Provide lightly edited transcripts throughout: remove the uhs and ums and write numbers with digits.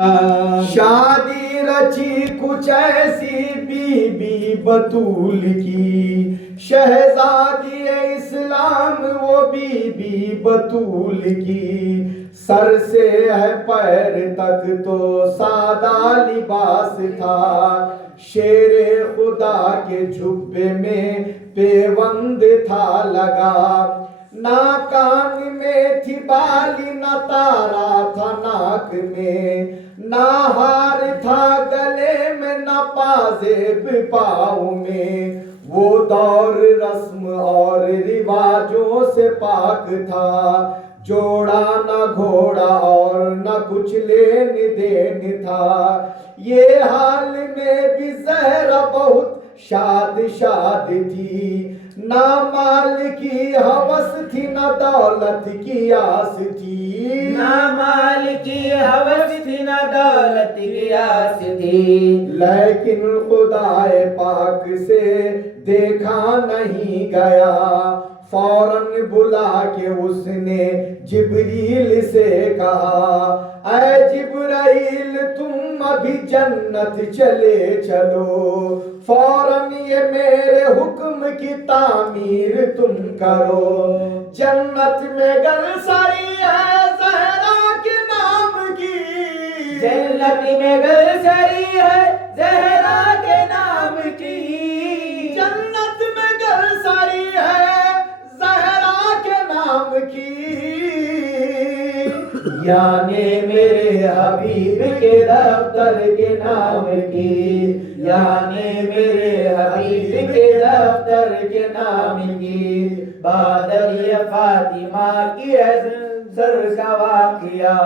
شادی رچی کچھ ایسی بی بی بطول کی، شہزادی اسلام وہ بی بی بطول کی، سر سے ہے پیر تک تو سادہ لباس تھا، شیر خدا کے جھبے میں پیوند تھا لگا، نہ کان میں تھی بالی نہ تارا تھا ناک میں، نہ ہار تھا گلے میں نہ پازیب پاؤں میں، وہ دور رسم اور رواجوں سے پاک تھا، جوڑا نہ گھوڑا اور نہ کچھ لین دین تھا، یہ حال میں بھی زہرا بہت شاد شاد تھی، نہ مال کی ہوس تھی نہ دولت کی آس تھی، نہ مال کی ہوس تھی نہ دولت کی آس تھی، لیکن خدائے پاک سے دیکھا نہیں گیا، فوراً بلا کے اس نے جبریل سے کہا، اے جبرائیل تم ابھی جنت چلے چلو، فوراً یہ میرے حکم کی تعمیر تم کرو، جنت میں گلسری ہے زہرا کے نام کی، جنت میں گلسری ہے زہرا کے نام کی، جنت میں گلسری ہے زہرا کے نام کی، یعنی میرے حبیب کے دفتر کے نام کی، یعنی میرے حبیب کے دفتر کے نام کی، بادل فاطمہ کی زر کا واقعہ،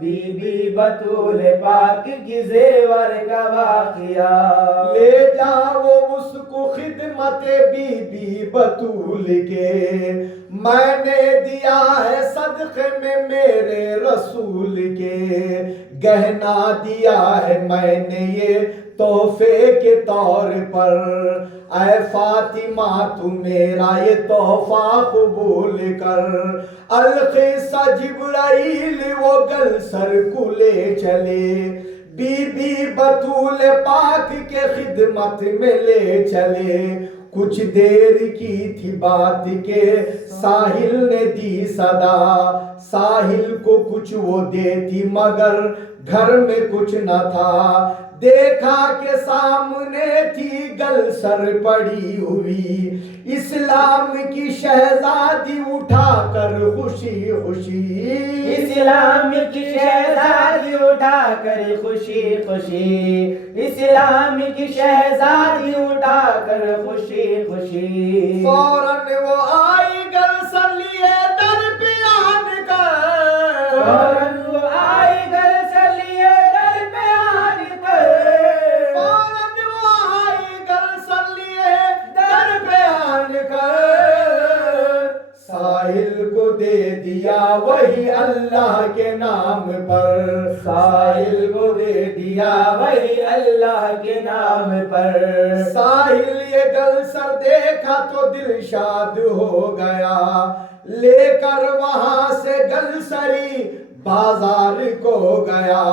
بی بی بطول پاک کی زیور کا واقعہ، لے جاؤ اس کو خدمت بی بی بطول کے، میں نے دیا ہے صدقے میں میرے رسول کے، گہنا دیا ہے میں نے یہ تحفے کے طور پر، اے فاطمہ تو میرا یہ تحفہ قبول کر، القصہ جبرائیل وہ گلسر کو لے چلے، بی بی بطول پاک کے خدمت میں لے چلے، کچھ دیر کی تھی بات کہ ساحل نے دی صدا، ساحل کو کچھ وہ دیتی مگر گھر میں کچھ نہ تھا، دیکھا کہ سامنے تھی گلسر پڑی ہوئی، اسلام کی شہزادی اٹھا کر خوشی خوشی، اسلام کی شہزادی اٹھا کر خوشی خوشی، اسلام کی شہزادی اٹھا کر خوشی خوشی، فوراً وہ آئی گلسر لیے در پہ آن کر، فوراً وہ آئی گلسر لیے در پہ آن کر، فوراً وہ آئی گلسر لیے در پہ آن کر، ساحل کو دے دیا وہی اللہ کے نام پر، ساحل کو دے دیا وہی اللہ کے نام پر، ساحل یہ گلسر دیکھا تو دل شاد ہو گیا، لے کر وہاں سے گلسری بازار کو گیا،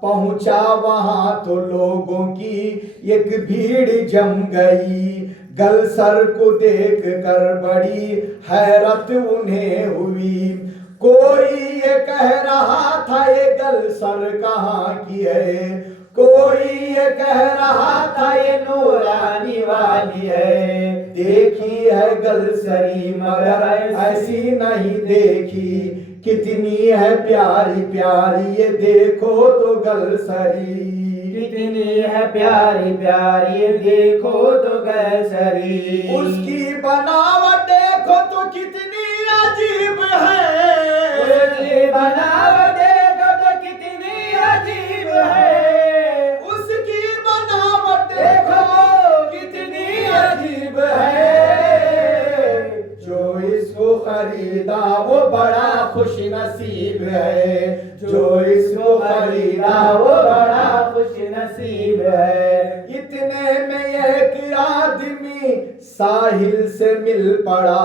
پہنچا وہاں تو لوگوں کی ایک بھیڑ جم گئی، گلسر کو دیکھ کر بڑی حیرت انہیں ہوئی، کوئی یہ کہہ رہا تھا یہ گلسر کہاں کی ہے، کوئی یہ کہہ رہا تھا یہ نورانی والی ہے، دیکھی ہے گلسری مگر ایسی نہیں دیکھی، کتنی ہے پیاری پیاری یہ دیکھو تو گلسری، کتنی ہے پیاری پیاری دیکھو تو گلسری، اس کی بناوٹ دیکھو تو کتنی عجیب ہے، اس کی بناوٹ دیکھو تو کتنی عجیب ہے، اس کی بناوٹ دیکھو کتنی عجیب ہے، جو اس کو خریدا وہ بڑا خوش نصیب ہے، جو اس کو خریدا وہ بڑا خوش نصیب ہے، اتنے میں ایک آدمی ساحل سے مل پڑا،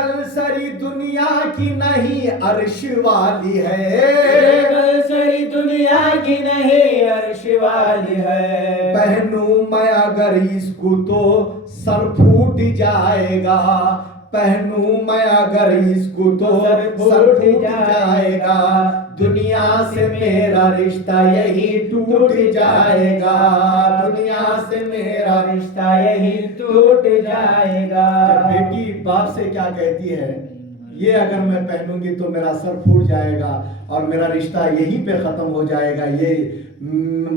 گلسری دنیا کی نہیں عرش والی ہے، یہ گلسری دنیا کی نہیں عرش والی ہے، پہنوں میں اگر اس کو تو سر پھوٹ جائے گا، پہنوں میں اگر اس کو تو سر پھوٹ جائے گا، دنیا سے میرا رشتہ یہی ٹوٹ جائے گا، دنیا سے میرا رشتہ یہی ٹوٹ جائے گا۔ جب بیٹی باپ سے کیا کہتی ہے، یہ اگر میں پہنوں گی تو میرا سر پھوٹ جائے گا اور میرا رشتہ یہیں پہ ختم ہو جائے گا، یہ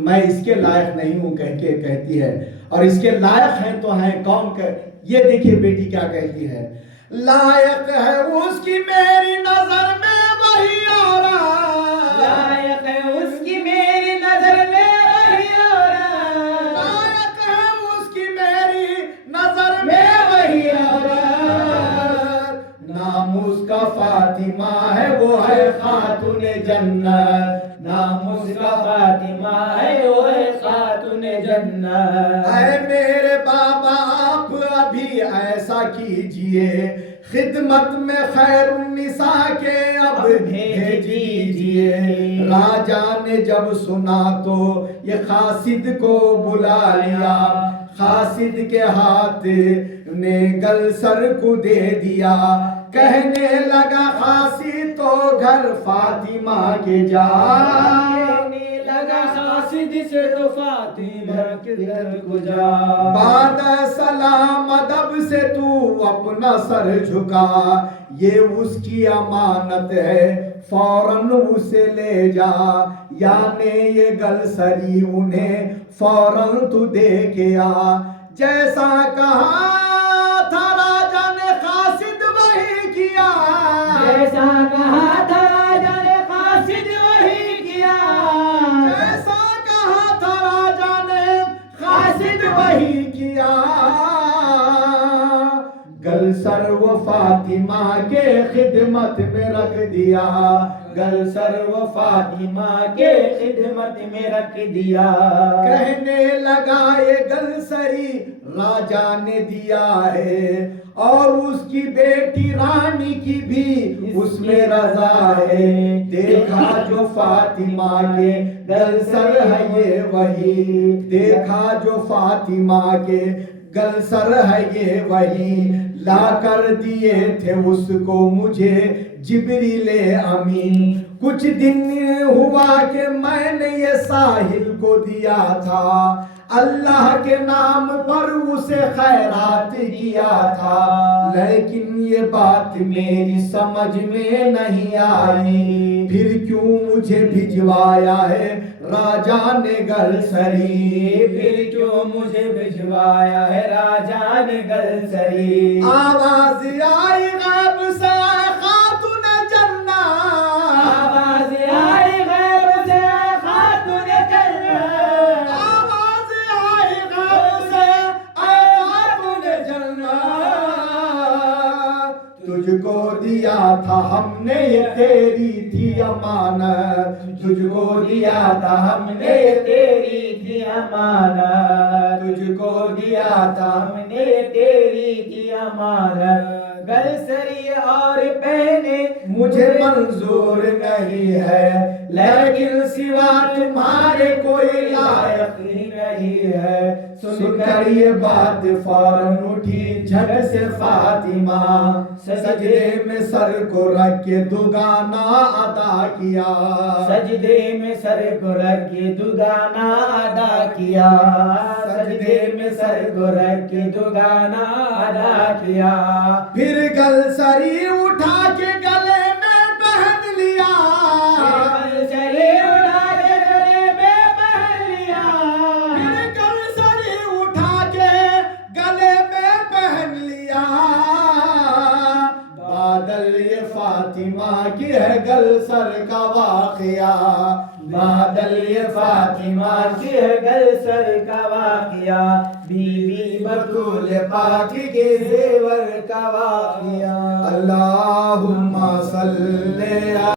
میں اس کے لائق نہیں ہوں کہہ کے کہتی ہے، اور اس کے لائق ہیں تو ہیں کون کہ یہ دیکھیے بیٹی کیا کہتی ہے، لائق ہے اس کی میری نظر میں وہی عورت، لائق ہے اس کی میری نظر میں وہی عورت، لائق ہے اس کی میری نظر میں وہی عورت، نام اس کا فاطمہ ہے وہ ہے خاتون جنت، نام اس کا فاطمہ ہے وہ ہے خاتون جنت۔ اے میرے بابا آپ ابھی ایسا کیجئے، خدمت میں خیر النساء کے اب بھیج دیجئے، راجہ نے جب سنا تو یہ قاصد کو بلا لیا، قاصد کے ہاتھ نے گلسر کو دے دیا، کہنے لگا قاصد تو گھر فاطمہ کے جا، کہنے لگا قاصد سے تو فاطمہ کے گھر کو جا، بعد سلام ادب سے تو اپنا سر جھکا، یہ اس کی امانت ہے فوراً اسے لے جا، یعنی یہ گلسری انہیں فوراً تو دے کے آ، جیسا کہا تھا راجہ نے قاصد وہی کیا، جیسا کہا تھا راجہ نے قاصد وہی کیا، جیسا کہا تھا راجہ نے قاصد وہی کیا، گلسر و فاطمہ کے خدمت میں رکھ دیا، گلسر و فاطمہ کے خدمت میں رکھ دیا، کہنے لگا یہ گلسری راجہ نے دیا ہے اور اس کی بیٹی رانی کی بھی اس میں رضا ہے، دیکھا جو فاطمہ کے گلسر ہے یہ وہی، دیکھا جو فاطمہ کے گلسر ہے یہ وہی، لا کر دیے تھے اس کو مجھے جبریل امین، کچھ دن ہوا کہ میں نے یہ ساحل کو دیا تھا، اللہ کے نام پر اسے خیرات کیا تھا، لیکن یہ بات میری سمجھ میں نہیں آئی، پھر کیوں مجھے بھجوایا ہے راجہ نے گلسری، پھر کیوں مجھے بھجوایا ہے راجہ نے گلسری، آواز آئی غیب سے خاتون جنت، آواز آئی غیب سے خاتون جنت، آواز آئی غیب سے اے خاتون جنت، تجھ کو دیا تھا ہم نے یہ تیری تھی امانت، تجھ کو دیا تھا ہم نے یہ تیری تھی امانت، تجھ کو دیا تھا ہم نے تیری تھی امانت، گلسری اور پہنے مجھے منظور نہیں ہے، لیکن سوا تمہارے کوئی لائق ہی نہیں ہے، سن کر یہ بات فوراً اٹھی جھٹ سے فاطمہ، سجدے میں سر کو رکھ کے دگانا ادا کیا، سجدے میں سر کو رکھ کے دگانا ادا کیا، سجدے میں سر کو رکھ کے دگانا ادا کیا، پھر گلسری اٹھا کے گلے میں پہن لیا، گلسری اٹھا کے گلے میں پہن لیا، پھر گلسری اٹھا کے گلے میں پہن لیا، بادل یہ فاطمہ کی ہے گلسر کا واقعہ، بادل یہ فاطمہ کی ہے گلسر کا واقعہ، بی بی بطول پاک کے زیور کا واقعہ، اللہم صلی